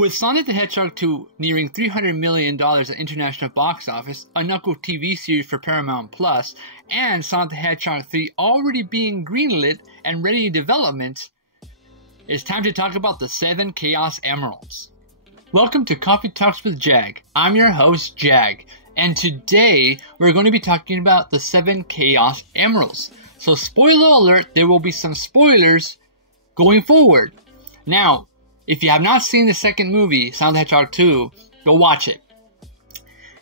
With Sonic the Hedgehog 2 nearing $300 million at international box office, a Knuckles TV series for Paramount Plus, and Sonic the Hedgehog 3 already being greenlit and ready in development, it's time to talk about the 7 Chaos Emeralds. Welcome to Coffee Talks with JAG. I'm your host, Jag, and today we're going to be talking about the 7 Chaos Emeralds. So spoiler alert, there will be some spoilers going forward. Now, if you have not seen the second movie, Sonic the Hedgehog 2, go watch it.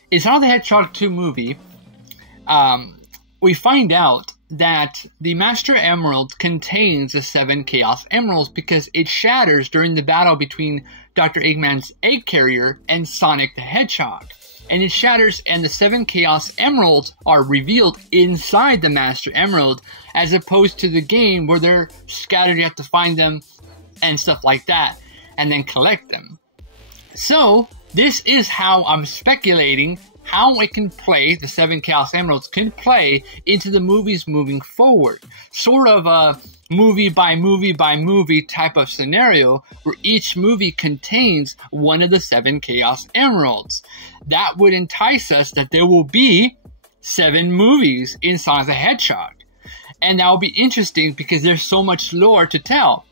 In Sonic the Hedgehog 2 movie, we find out that the Master Emerald contains the 7 Chaos Emeralds because it shatters during the battle between Dr. Eggman's egg carrier and Sonic the Hedgehog. And it shatters, and the 7 Chaos Emeralds are revealed inside the Master Emerald, as opposed to the game where they're scattered, you have to find them and stuff like that, and then collect them. So, this is how I'm speculating how it can play, the 7 Chaos Emeralds can play into the movies moving forward. Sort of a movie by movie by movie type of scenario where each movie contains one of the 7 Chaos Emeralds. That would entice us that there will be 7 movies in Sonic the Hedgehog. And that will be interesting because there's so much lore to tell.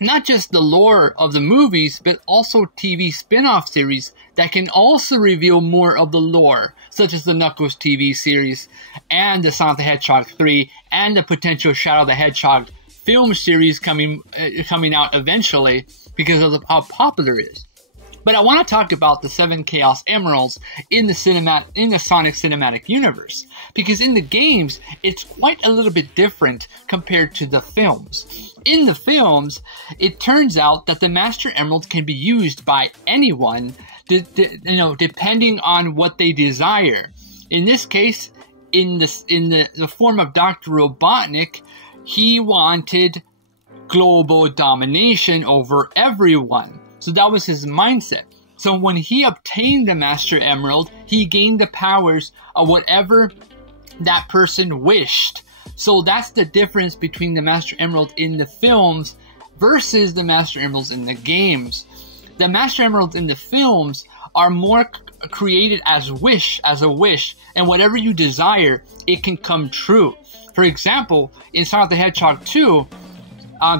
Not just the lore of the movies, but also TV spin-off series that can also reveal more of the lore, such as the Knuckles TV series, and the Sonic the Hedgehog 3, and the potential Shadow the Hedgehog film series coming out eventually because of how popular it is. But I want to talk about the 7 Chaos Emeralds in the Sonic Cinematic Universe, because in the games, it's quite a little bit different compared to the films. In the films, it turns out that the Master Emerald can be used by anyone, depending on what they desire. In this case, in the form of Dr. Robotnik, he wanted global domination over everyone. So that was his mindset. So when he obtained the Master Emerald, he gained the powers of whatever that person wished. So that's the difference between the Master Emerald in the films versus the Master Emeralds in the games. The Master Emeralds in the films are more created as a wish, and whatever you desire, it can come true. For example, in Sonic the Hedgehog 2,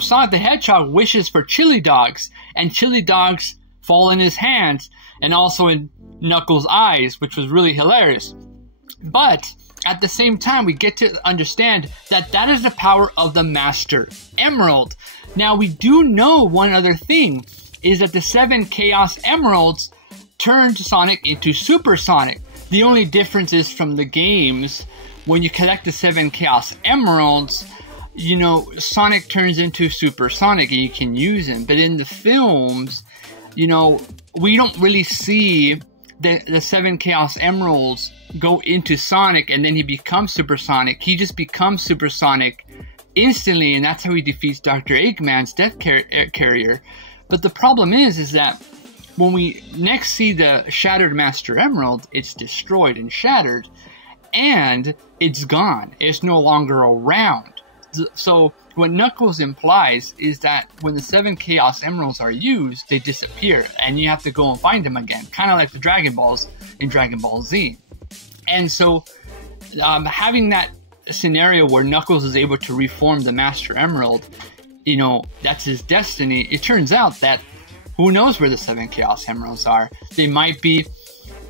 Sonic the Hedgehog wishes for chili dogs, and chili dogs fall in his hands, and also in Knuckles' eyes, which was really hilarious. But at the same time, we get to understand that that is the power of the Master Emerald. Now, we do know one other thing, is that the 7 Chaos Emeralds turned Sonic into Super Sonic. The only difference is from the games, when you collect the 7 Chaos Emeralds, Sonic turns into Super Sonic and you can use him. But in the films, we don't really see the 7 Chaos Emeralds go into Sonic and then he becomes Super Sonic. He just becomes Super Sonic instantly, and that's how he defeats Dr. Eggman's death carrier. But the problem is that when we next see the Shattered Master Emerald, it's destroyed and shattered, and it's gone. It's no longer around. So what Knuckles implies is that when the 7 Chaos Emeralds are used, they disappear, and you have to go and find them again, kind of like the Dragon Balls in Dragon Ball Z. And so having that scenario where Knuckles is able to reform the Master Emerald, that's his destiny. It turns out that who knows where the 7 Chaos Emeralds are. They might be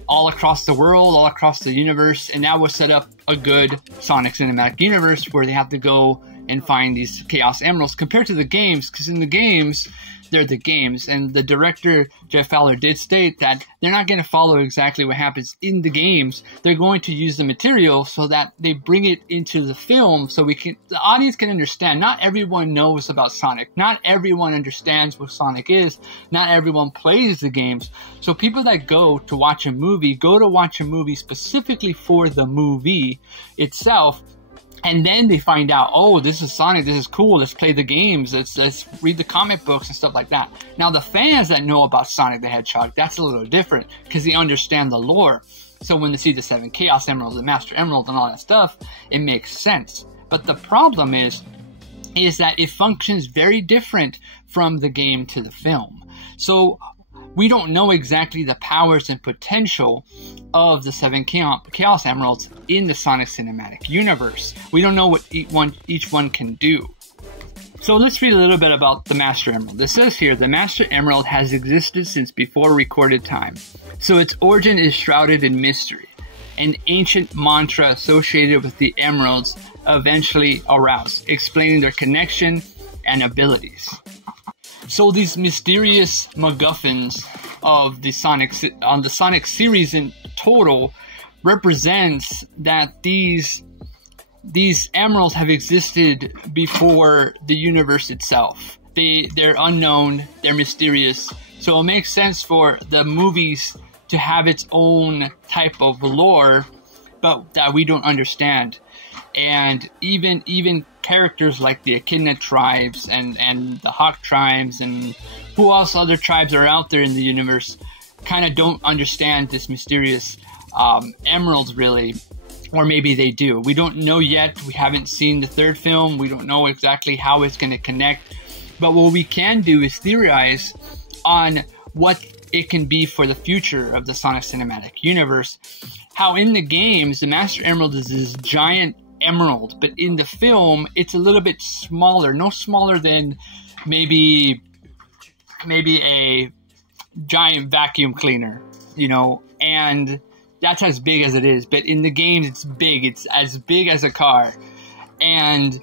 all across the world, all across the universe, and that would set up a good Sonic Cinematic Universe where they have to go and find these Chaos Emeralds compared to the games, because in the games, they're the games, and the director, Jeff Fowler, did state that they're not going to follow exactly what happens in the games. They're going to use the material so that they bring it into the film so the audience can understand. Not everyone knows about Sonic. Not everyone understands what Sonic is. Not everyone plays the games. So people that go to watch a movie, specifically for the movie itself, and then they find out, oh, this is Sonic, this is cool, let's play the games, let's read the comic books and stuff like that. Now, the fans that know about Sonic the Hedgehog, that's a little different, because they understand the lore. So when they see the 7 Chaos Emeralds, the Master Emerald, and all that stuff, it makes sense. But the problem is that it functions very different from the game to the film. So we don't know exactly the powers and potential of the 7 Chaos Emeralds in the Sonic Cinematic Universe. We don't know what each one can do. So let's read a little bit about the Master Emerald. It says here, the Master Emerald has existed since before recorded time, so its origin is shrouded in mystery. An ancient mantra associated with the emeralds eventually aroused, explaining their connection and abilities. So these mysterious MacGuffins of the Sonic series in total represents that these emeralds have existed before the universe itself. They're unknown, they're mysterious, so it makes sense for the movies to have its own type of lore, but that we don't understand. And even characters like the Echidna tribes and the Hawk tribes and who else other tribes are out there in the universe kind of don't understand this mysterious emeralds really, or maybe they do. We don't know yet. We haven't seen the third film. We don't know exactly how it's going to connect. But what we can do is theorize on what it can be for the future of the Sonic Cinematic Universe. How in the games, the Master Emerald is this giant emerald, but in the film, it's a little bit smaller. No smaller than maybe a giant vacuum cleaner, you know, and that's as big as it is. But in the games, it's big. It's as big as a car, and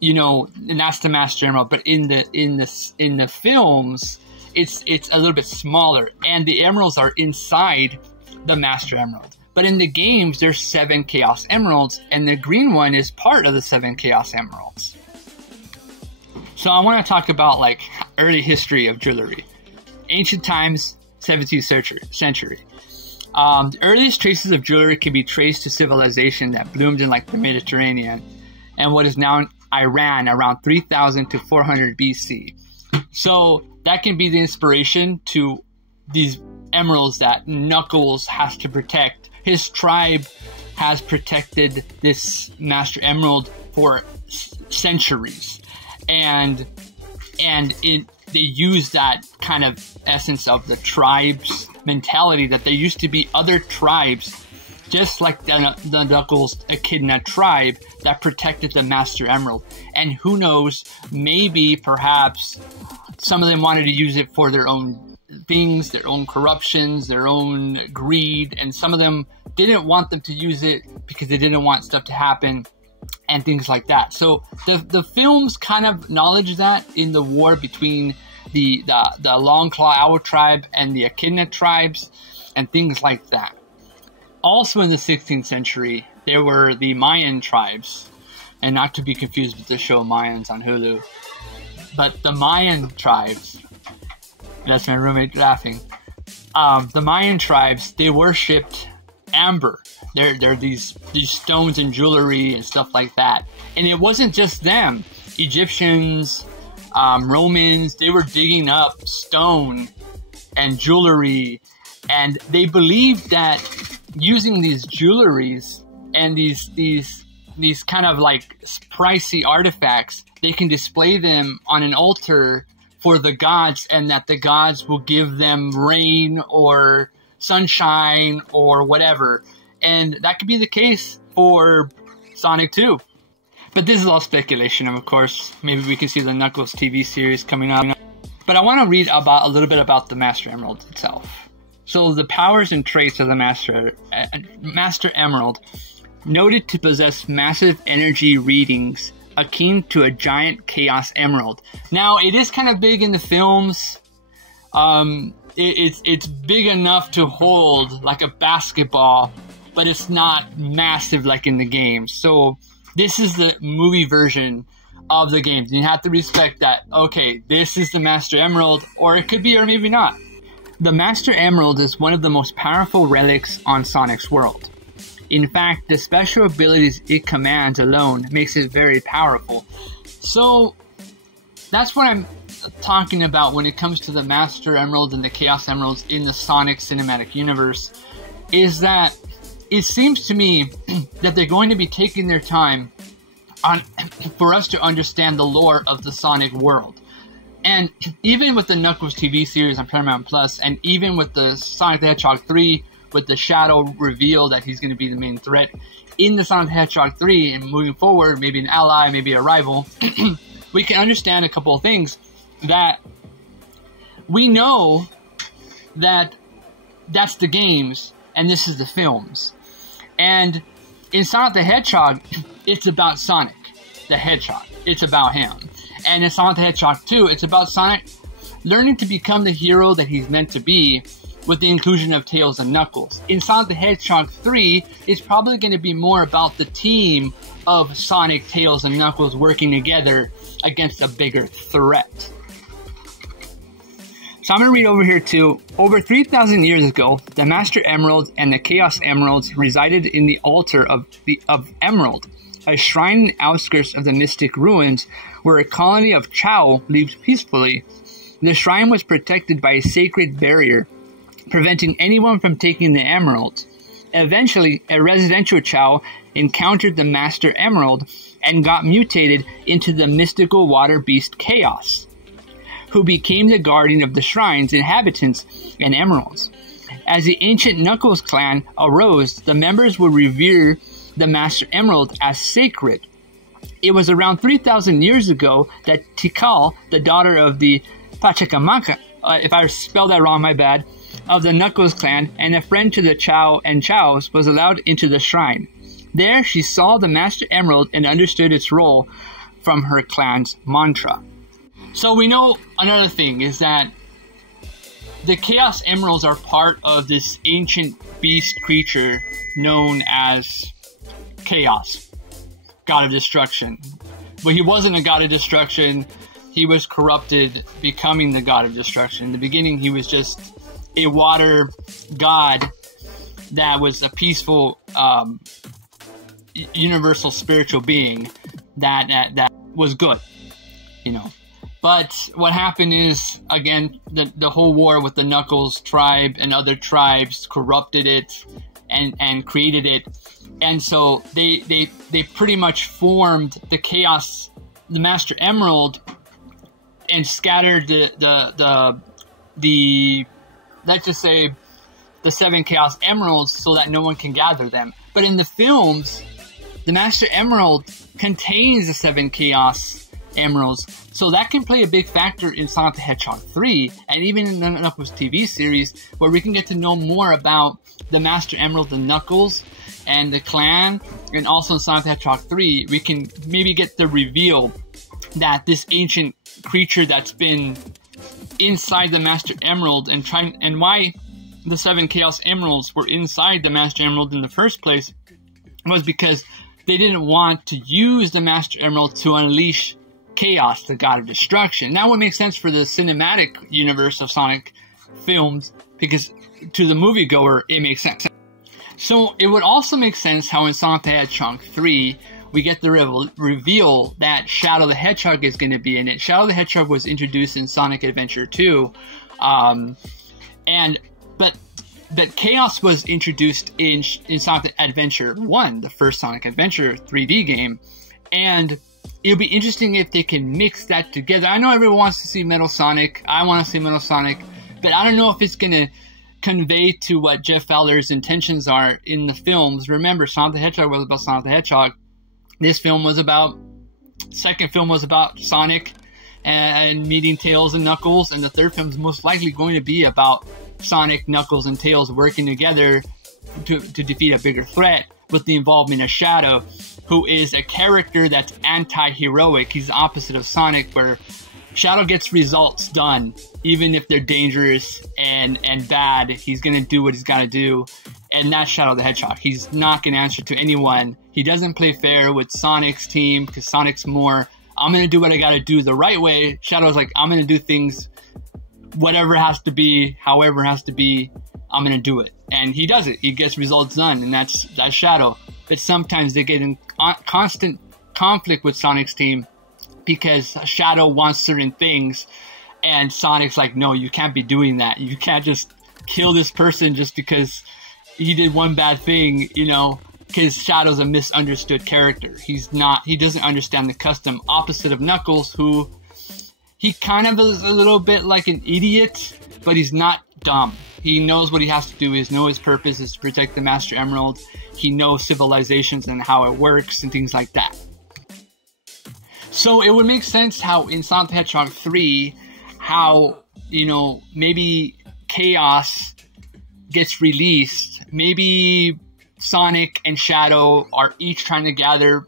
you know, and that's the Master Emerald. But in the films, it's a little bit smaller, and the emeralds are inside the Master Emerald. But in the games, there's 7 Chaos Emeralds, and the green one is part of the 7 Chaos Emeralds. So I want to talk about like early history of jewelry. Ancient times, 17th century. The earliest traces of jewelry can be traced to civilization that bloomed in like the Mediterranean and what is now Iran around 3000 to 400 BC. So that can be the inspiration to these emeralds that Knuckles has to protect. His tribe has protected this Master Emerald for centuries, and they use that kind of essence of the tribe's mentality, that there used to be other tribes, just like the Knuckles Echidna tribe, that protected the Master Emerald. And who knows, maybe, perhaps, some of them wanted to use it for their own things, their own corruptions, their own greed, and some of them didn't want them to use it because they didn't want stuff to happen and things like that. So the films kind of acknowledge that in the war between the Longclaw Owl tribe and the Echidna tribes and things like that. Also in the 16th century, there were the Mayan tribes, and not to be confused with the show Mayans on Hulu, but the Mayan tribes. That's my roommate laughing. The Mayan tribes, they worshipped amber. They're these stones and jewelry and stuff like that. And it wasn't just them. Egyptians, Romans, they were digging up stone and jewelry, and they believed that using these jewelries and these kind of like pricey artifacts, they can display them on an altar for the gods, and that the gods will give them rain or sunshine or whatever. And that could be the case for Sonic 2. But this is all speculation, of course. Maybe we can see the Knuckles TV series coming up. But I want to read a little bit about the Master Emerald itself. So the powers and traits of the Master Emerald, noted to possess massive energy readings akin to a giant Chaos Emerald. Now, it is kind of big in the films. It's big enough to hold like a basketball, but it's not massive like in the games. So this is the movie version of the games. You have to respect that, okay, this is the Master Emerald, or it could be or maybe not. The Master Emerald is one of the most powerful relics on Sonic's world. In fact, the special abilities it commands alone makes it very powerful. So that's what I'm talking about when it comes to the Master Emerald and the Chaos Emeralds in the Sonic Cinematic Universe, is that it seems to me that they're going to be taking their time for us to understand the lore of the Sonic world. And even with the Knuckles TV series on Paramount Plus, and even with the Sonic the Hedgehog 3, with the Shadow reveal that he's going to be the main threat in the Sonic the Hedgehog 3, and moving forward, maybe an ally, maybe a rival, we can understand a couple of things. That we know that that's the games, and this is the films. And in Sonic the Hedgehog, it's about Sonic the Hedgehog. It's about him. And in Sonic the Hedgehog 2, it's about Sonic learning to become the hero that he's meant to be with the inclusion of Tails and Knuckles. In Sonic the Hedgehog 3, it's probably going to be more about the team of Sonic, Tails, and Knuckles working together against a bigger threat. So I'm going to read over here too. Over 3,000 years ago, the Master Emerald and the Chaos Emeralds resided in the altar of Emerald, a shrine in the outskirts of the Mystic Ruins, where a colony of Chao lived peacefully. The shrine was protected by a sacred barrier, preventing anyone from taking the emerald. Eventually, a residential Chao encountered the Master Emerald and got mutated into the mystical water beast Chaos, who became the guardian of the shrine's inhabitants and emeralds. As the ancient Knuckles clan arose, the members would revere the Master Emerald as sacred. It was around 3,000 years ago that Tikal, the daughter of the Pachacamaca, if I spelled that wrong, my bad, of the Knuckles clan, and a friend to the Chao and Chaos, was allowed into the shrine. There she saw the Master Emerald and understood its role from her clan's mantra. So we know another thing is that the Chaos Emeralds are part of this ancient beast creature known as Chaos, God of Destruction. But he wasn't a God of Destruction. He was corrupted, becoming the God of Destruction. In the beginning, he was just a water god that was a peaceful, universal spiritual being that was good, you know. But what happened is, again, the whole war with the Knuckles tribe and other tribes corrupted it and created it. And so they pretty much formed the Chaos, the Master Emerald, and scattered the let's just say the 7 Chaos Emeralds so that no one can gather them. But in the films, the Master Emerald contains the 7 Chaos Emeralds, so that can play a big factor in Sonic the Hedgehog 3, and even in the Knuckles TV series, where we can get to know more about the Master Emerald and Knuckles and the clan, and also in Sonic the Hedgehog 3, we can maybe get the reveal that this ancient creature that's been inside the Master Emerald, and why the 7 Chaos Emeralds were inside the Master Emerald in the first place was because they didn't want to use the Master Emerald to unleash Chaos, the God of Destruction. That would make sense for the cinematic universe of Sonic films, because to the moviegoer, it makes sense. So it would also make sense how in Sonic the Hedgehog 3, we get the reveal that Shadow the Hedgehog is going to be in it. Shadow the Hedgehog was introduced in Sonic Adventure 2, but Chaos was introduced in Sonic Adventure 1, the first Sonic Adventure 3D game, and it'll be interesting if they can mix that together. I know everyone wants to see Metal Sonic. I want to see Metal Sonic, but I don't know if it's going to convey to what Jeff Fowler's intentions are in the films. Remember, Sonic the Hedgehog was about Sonic the Hedgehog. This film was about, second film was about Sonic and meeting Tails and Knuckles, and the third film is most likely going to be about Sonic, Knuckles, and Tails working together to defeat a bigger threat, with the involvement of Shadow, who is a character that's anti-heroic. He's the opposite of Sonic, where Shadow gets results done, even if they're dangerous and bad. He's going to do what he's got to do, and that's Shadow the Hedgehog. He's not going to answer to anyone. He doesn't play fair with Sonic's team, because Sonic's more, I'm going to do what I got to do the right way. Shadow's like, I'm going to do things whatever has to be, however has to be, I'm going to do it. And he does it. He gets results done, and that's Shadow. But sometimes they get in constant conflict with Sonic's team because Shadow wants certain things, and Sonic's like, no, you can't be doing that. You can't just kill this person just because he did one bad thing, you know, because Shadow's a misunderstood character. He doesn't understand the custom, opposite of Knuckles, who he kind of is a little bit like an idiot, but he's not dumb. He knows what he has to do. He knows his purpose is to protect the Master Emerald. He knows civilizations and how it works and things like that. So it would make sense how in Sonic the Hedgehog 3, how, you know, maybe Chaos gets released. Maybe Sonic and Shadow are each trying to gather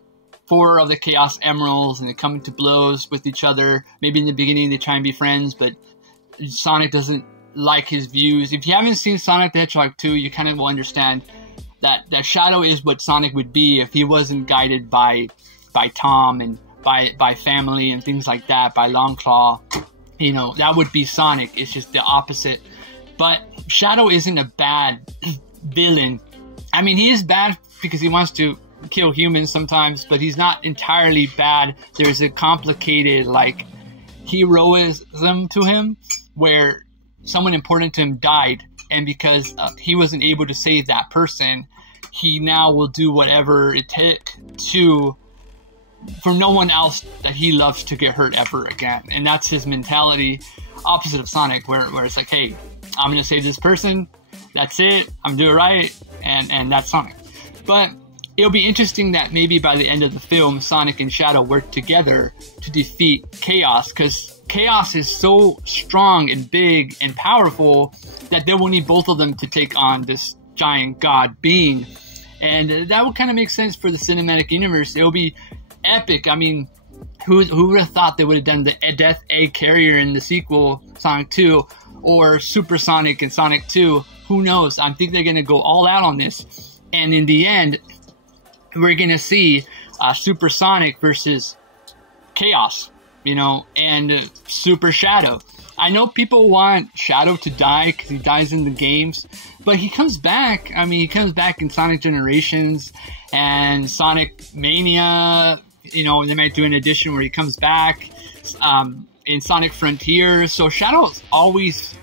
4 of the Chaos Emeralds and they come into blows with each other. Maybe in the beginning they try and be friends, but Sonic doesn't like his views. If you haven't seen Sonic the Hedgehog 2, you kind of will understand that Shadow is what Sonic would be if he wasn't guided by Tom and by family and things like that, by Longclaw. You know, that would be Sonic. It's just the opposite. But Shadow isn't a bad villain. I mean, he is bad because he wants to kill humans sometimes, but he's not entirely bad. There's a complicated, like, heroism to him where someone important to him died, and because he wasn't able to save that person, he now will do whatever it takes for no one else that he loves to get hurt ever again. And that's his mentality, opposite of Sonic, where it's like, hey, I'm gonna save this person, that's it, I'm doing it right, and that's Sonic. But it'll be interesting that maybe by the end of the film, Sonic and Shadow work together to defeat Chaos, because Chaos is so strong and big and powerful that they will need both of them to take on this giant god being. And that would kind of make sense for the cinematic universe. It'll be epic. I mean, who would have thought they would have done the Death Egg Carrier in the sequel, Sonic 2, or Super Sonic in Sonic 2? Who knows? I think they're going to go all out on this. And in the end, we're going to see Super Sonic versus Chaos, you know, and Super Shadow. I know people want Shadow to die because he dies in the games, but he comes back. I mean, he comes back in Sonic Generations and Sonic Mania. You know, they might do an edition where he comes back in Sonic Frontiers. So Shadow is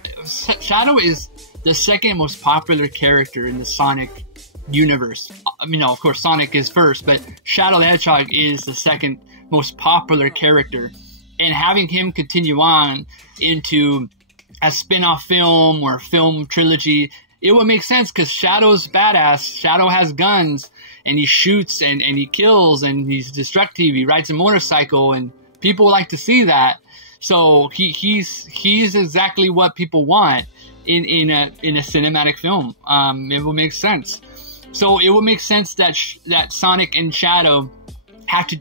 the second most popular character in the Sonic universe. I mean, no, of course Sonic is first, but Shadow the Hedgehog is the second most popular character. And having him continue on into a spin-off film or film trilogy, it would make sense because Shadow's badass. Shadow has guns and he shoots and he kills and he's destructive. He rides a motorcycle and people like to see that. So he's exactly what people want in a cinematic film. It will make sense. So it would make sense that Sonic and Shadow have to,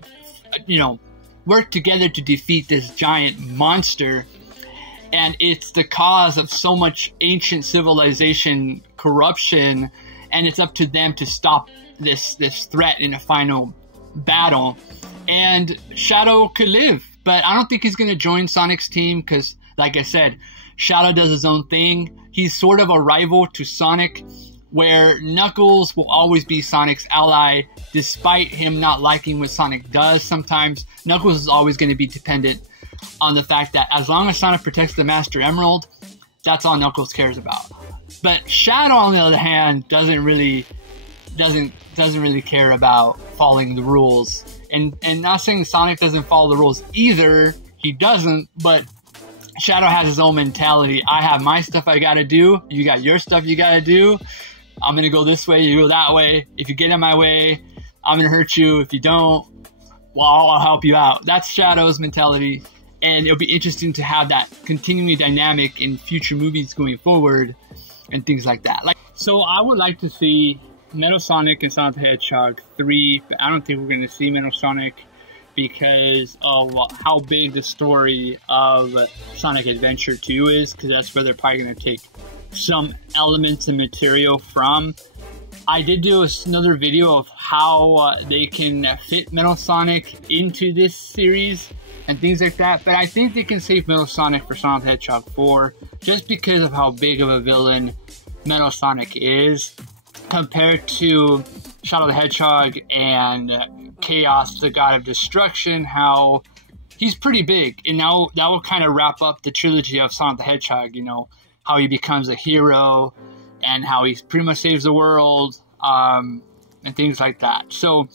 you know, work together to defeat this giant monster, and it's the cause of so much ancient civilization corruption, and it's up to them to stop this threat in a final battle. And Shadow could live, but I don't think he's going to join Sonic's team because, like I said, Shadow does his own thing. He's sort of a rival to Sonic, where Knuckles will always be Sonic's ally, despite him not liking what Sonic does. Sometimes Knuckles is always going to be dependent on the fact that as long as Sonic protects the Master Emerald, that's all Knuckles cares about. But Shadow, on the other hand, doesn't really care about following the rules. And not saying Sonic doesn't follow the rules either. He doesn't, but Shadow has his own mentality. I have my stuff I gotta do. You got your stuff you gotta do. I'm going to go this way, you go that way. If you get in my way, I'm going to hurt you. If you don't, well, I'll help you out. That's Shadow's mentality. And it'll be interesting to have that continually dynamic in future movies going forward and things like that. So I would like to see Metal Sonic and Sonic the Hedgehog 3, but I don't think we're going to see Metal Sonic because of how big the story of Sonic Adventure 2 is, because that's where they're probably going to take some elements and material from. I did do another video of how they can fit Metal Sonic into this series and things like that, but I think they can save Metal Sonic for Sonic the Hedgehog 4 just because of how big of a villain Metal Sonic is compared to Shadow the Hedgehog and Chaos, the God of Destruction, how he's pretty big. And now that will kind of wrap up the trilogy of Sonic the Hedgehog, you know, how he becomes a hero and how he pretty much saves the world and things like that. So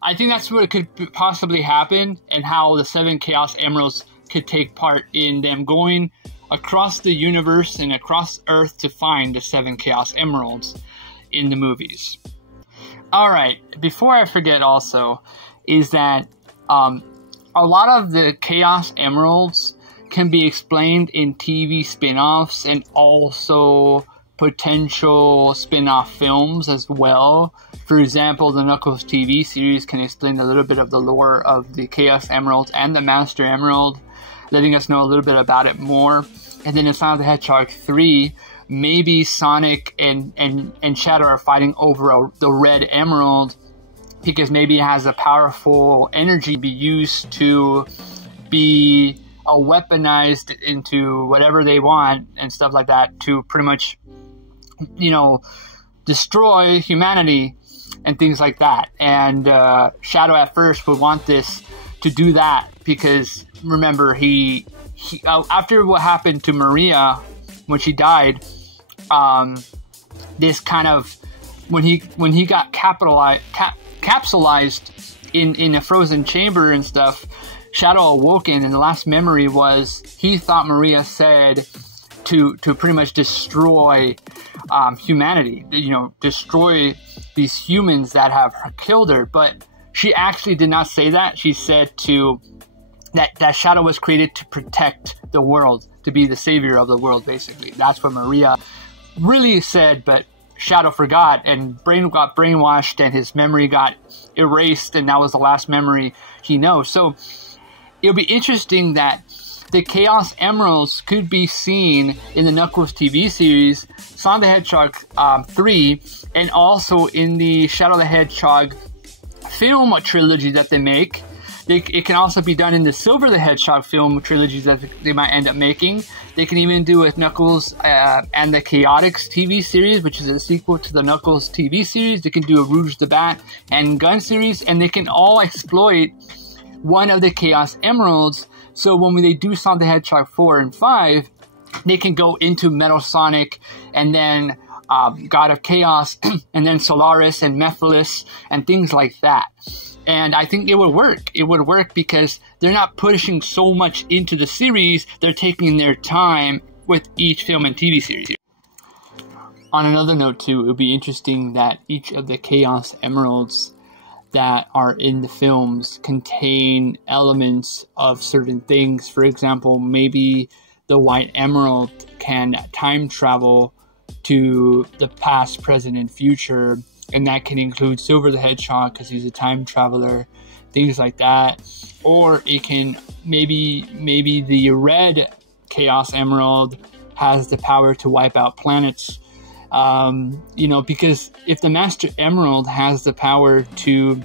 I think that's what could possibly happen, and how the 7 Chaos Emeralds could take part in them going across the universe and across Earth to find the 7 Chaos Emeralds in the movies. Alright, before I forget also, is that a lot of the Chaos Emeralds can be explained in TV spin-offs and also potential spin-off films as well. For example, the Knuckles TV series can explain a little bit of the lore of the Chaos Emerald and the Master Emerald, letting us know a little bit about it more. And then in Sonic the Hedgehog 3, maybe Sonic and Shadow are fighting over the Red Emerald, because maybe it has a powerful energy to be used to be weaponized into whatever they want and stuff like that, to pretty much, you know, destroy humanity and things like that. And Shadow at first would want this to do that because, remember, he after what happened to Maria when she died, this kind of, when he got capsulized in a frozen chamber and stuff, Shadow awoken, and the last memory was he thought Maria said to pretty much destroy humanity, you know, destroy these humans that have killed her. But she actually did not say that. She said that Shadow was created to protect the world, to be the savior of the world, basically. That's what Maria really said, but Shadow forgot and got brainwashed, and his memory got erased, and that was the last memory he knows. So it'll be interesting that the Chaos Emeralds could be seen in the Knuckles TV series, Sonic the Hedgehog 3, and also in the Shadow the Hedgehog film trilogy that they make. It can also be done in the Silver the Hedgehog film trilogies that they might end up making. They can even do it with Knuckles and the Chaotix TV series, which is a sequel to the Knuckles TV series. They can do a Rouge the Bat and Gun series, and they can all exploit one of the Chaos Emeralds. So when they do Sonic the Hedgehog 4 and 5, they can go into Metal Sonic, and then God of Chaos, and then Solaris and Mephilis, and things like that. And I think it would work. It would work because they're not pushing so much into the series. They're taking their time with each film and TV series. On another note, too, it would be interesting that each of the Chaos Emeralds that are in the films contain elements of certain things. For example, maybe the White Emerald can time travel to the past, present, and future. And that can include Silver the Hedgehog because he's a time traveler, things like that. Or it can, maybe the Red Chaos Emerald has the power to wipe out planets. You know, because if the Master Emerald has the power to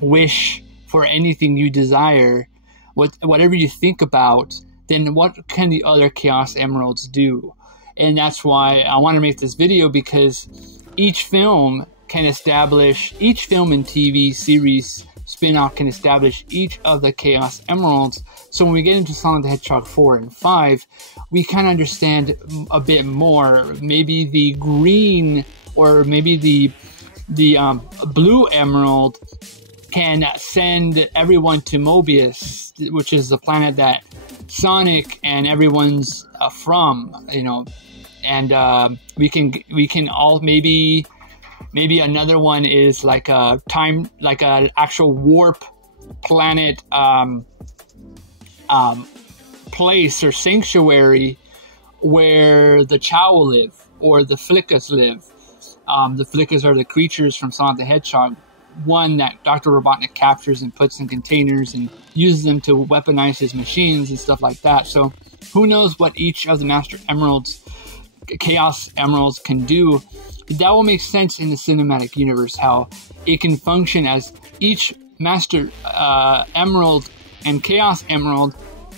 wish for anything you desire, whatever you think about, then what can the other Chaos Emeralds do? And that's why I want to make this video, because each film and TV series spin-off can establish each of the Chaos Emeralds. So when we get into Sonic the Hedgehog 4 and 5, we kind of understand a bit more. Maybe the green or maybe the blue emerald can send everyone to Mobius, which is the planet that Sonic and everyone's from, you know. And we can all maybe another one is like a time, like an actual warp planet place or sanctuary where the Chow will live, or the Flickas live. The Flickas are the creatures from Sonic the Hedgehog, one that Dr. Robotnik captures and puts in containers and uses them to weaponize his machines and stuff like that. So who knows what each of the Master Emeralds, Chaos Emeralds, can do. That will make sense in the cinematic universe, how it can function as each Master Emerald and Chaos Emerald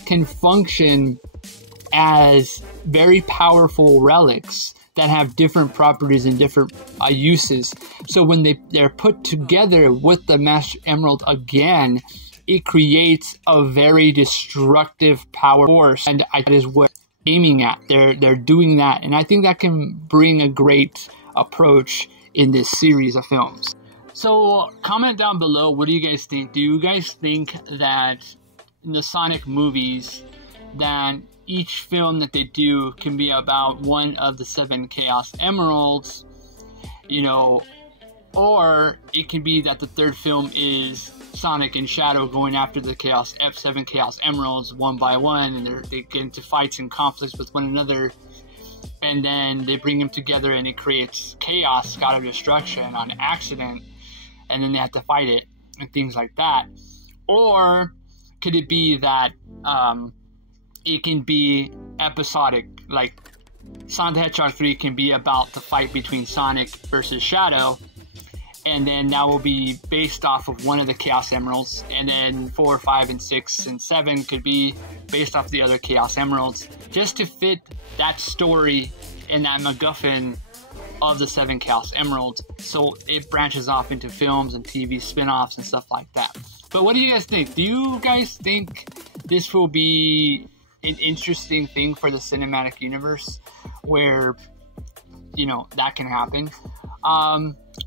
can function as very powerful relics that have different properties and different uses. So when they're put together with the Master Emerald again, it creates a very destructive power force, and that is what they're aiming at. They're doing that, and I think that can bring a great approach in this series of films. So comment down below, what do you guys think? Do you guys think that the Sonic movies, then each film that they do can be about one of the 7 Chaos Emeralds, you know, or it can be that the third film is Sonic and Shadow going after the F7 Chaos Emeralds one by one, and they get into fights and conflicts with one another, and then they bring them together and it creates chaos, God of Destruction, on accident, and then they have to fight it and things like that. Or could it be that it can be episodic, like Sonic the Hedgehog 3 can be about the fight between Sonic versus Shadow, and then that will be based off of one of the Chaos Emeralds, and then 4, 5, and 6, and 7 could be based off the other Chaos Emeralds, just to fit that story and that MacGuffin of the 7 Chaos Emeralds, so it branches off into films and TV spin-offs and stuff like that. But what do you guys think? Do you guys think this will be an interesting thing for the cinematic universe where, you know, that can happen?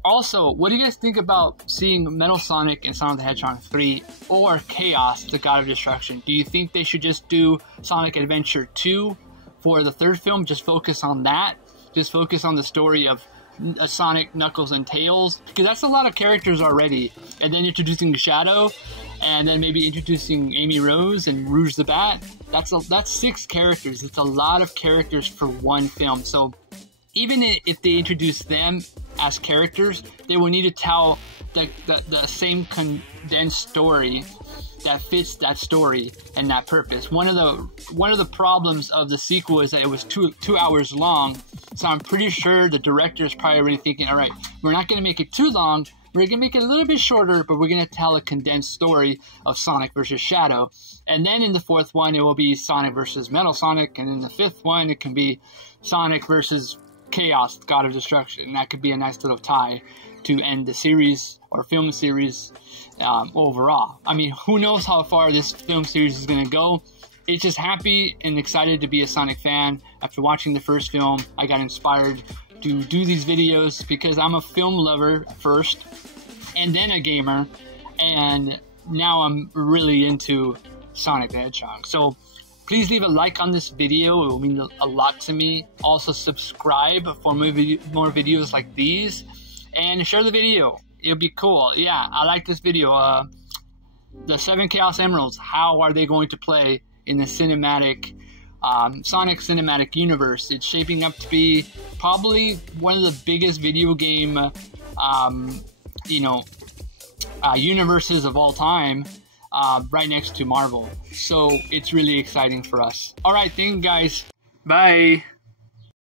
Also, what do you guys think about seeing Metal Sonic and Sonic the Hedgehog 3 or Chaos, the God of Destruction? Do you think they should just do Sonic Adventure 2 for the third film? Just focus on that? Just focus on the story of Sonic, Knuckles, and Tails? Because that's a lot of characters already. And then introducing Shadow, and then maybe introducing Amy Rose and Rouge the Bat. That's 6 characters. It's a lot of characters for one film. So even if they introduce them as characters, they will need to tell the same condensed story that fits that story and that purpose. One of the problems of the sequel is that it was two hours long, so I'm pretty sure the director is probably already thinking, all right, we're not going to make it too long, we're going to make it a little bit shorter, but we're going to tell a condensed story of Sonic versus Shadow. And then in the 4th one, it will be Sonic versus Metal Sonic, and in the 5th one, it can be Sonic versus Chaos, God of Destruction. And that could be a nice little tie to end the series or film series overall. I mean, who knows how far this film series is going to go. It's just happy and excited to be a Sonic fan. After watching the first film, I got inspired to do these videos because I'm a film lover first and then a gamer, and now I'm really into Sonic the Hedgehog. So please leave a like on this video. It will mean a lot to me. Also subscribe for more videos like these, and share the video. It'll be cool. Yeah, I like this video. The 7 Chaos Emeralds, how are they going to play in the cinematic Sonic cinematic universe? It's shaping up to be probably one of the biggest video game universes of all time, right next to Marvel. So it's really exciting for us. All right, thank you guys. Bye.